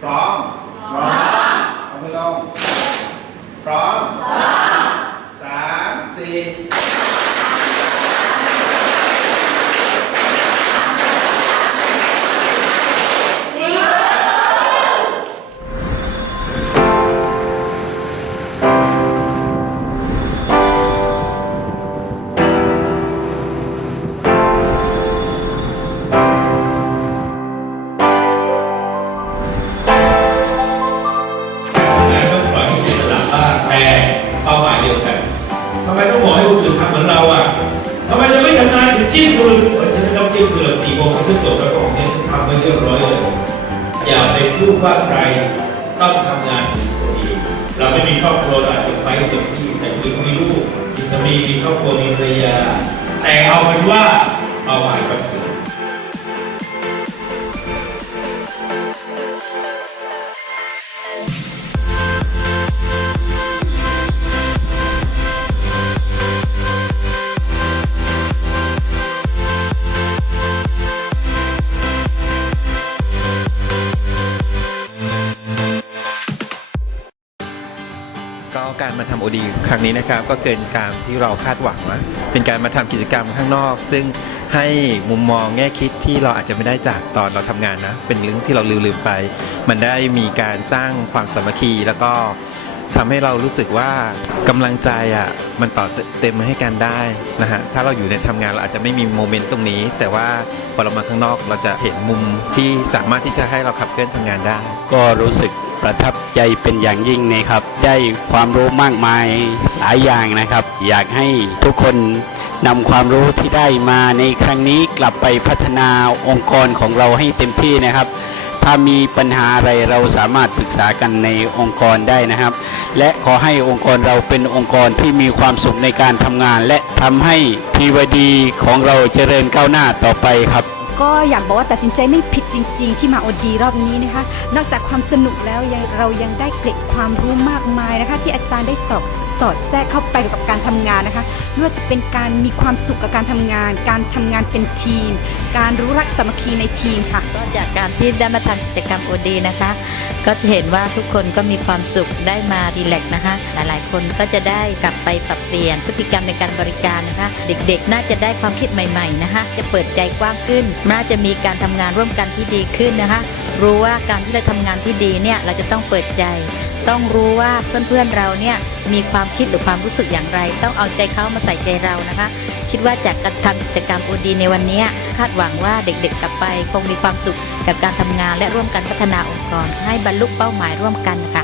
พร้อมพร้อมเอามือลงพร้อมสามสี่ บอกให้คนอื่นทำเหมือนเราอะทำไมจะไม่ทำงานถึงที่คืนเออฉันไม่ต้องที่คืนสี่โมงฉันก็จบแล้วของฉันทำไปเรียบร้อยเลยอย่าไปพูดว่าใครต้องทำงานถึงตัวเองเราไม่มีครอบครัวเราอาจจะไปเต็มที่แต่คุณมีลูกมีสามีมีครอบครัวมีภรรยา แต่เอาเป็นว่า การมาทำโอดีครั้งนี้นะครับ ก็เกินการที่เราคาดหวังนะเป็นการมาทำกิจกรรมข้างนอก ซึ่งให้มุมมองแง่คิดที่เราอาจจะไม่ได้จากตอนเราทำงานนะ เป็นเรื่องที่เราลืมๆไป มันได้มีการสร้างความสามัคคีแล้วก็ทำให้เรารู้สึกว่ากำลังใจอะมันต่อเต็มมาให้กันได้นะฮะถ้าเราอยู่ในทำงานเราอาจจะไม่มีโมเมนต์ตรงนี้ แต่ว่าพอเรามาข้างนอกเราจะเห็นมุมที่สามารถที่จะให้เราขับเคลื่อนทำงานได้ ก็รู้สึก ประทับใจเป็นอย่างยิ่งนะครับ ได้ความรู้มากมายหลายอย่างนะครับ อยากให้ทุกคนนำความรู้ที่ได้มาในครั้งนี้กลับไปพัฒนาองค์กรของเราให้เต็มที่นะครับ ถ้ามีปัญหาอะไรเราสามารถปรึกษากันในองค์กรได้นะครับ และขอให้องค์กรเราเป็นองค์กรที่มีความสุขในการทำงาน และทำให้ทีวดีของเราเจริญก้าวหน้าต่อไปครับ ก็อยากบอกว่าตัดสินใจไม่ผิดจริง ๆ ที่มาอดีรอบนี้นะคะ นอกจากความสนุกแล้วยังเรายังได้เกร็ดความรู้มากมายนะคะ ที่อาจารย์ได้สอบสอดแทรกเข้าไปกับการทำงานนะคะไม่ว่าจะเป็นการมีความสุขกับการทำงาน การทำงานเป็นทีม การรู้รักสามัคคีในทีมค่ะก็จากการที่ได้มาทำกิจกรรมโอดีนะคะ ก็จะเห็นว่าทุกคนก็มีความสุขได้มารีแลกนะคะ หลายๆ คนก็จะได้กลับไปปรับเปลี่ยนพฤติกรรมในการบริการนะคะ เด็กๆ น่าจะได้ความคิดใหม่ๆนะคะ จะเปิดใจกว้างขึ้น น่าจะมีการทำงานร่วมกันที่ดีขึ้นนะคะ รู้ว่าการที่เราทำงานที่ดีเนี่ยเราจะต้องเปิดใจ ต้องรู้ว่าเพื่อนๆเราเนี่ยมีความคิดหรือความรู้สึกอย่างไร ต้องเอาใจเขามาใส่ใจเรานะคะ คิดว่าจากการทำกิจกรรมโอดีในวันนี้คาดหวังว่าเด็กๆกลับไป คงมีความสุขกับการทำงานและร่วมกันพัฒนาองค์กร ให้บรรลุเป้าหมายร่วมกันค่ะ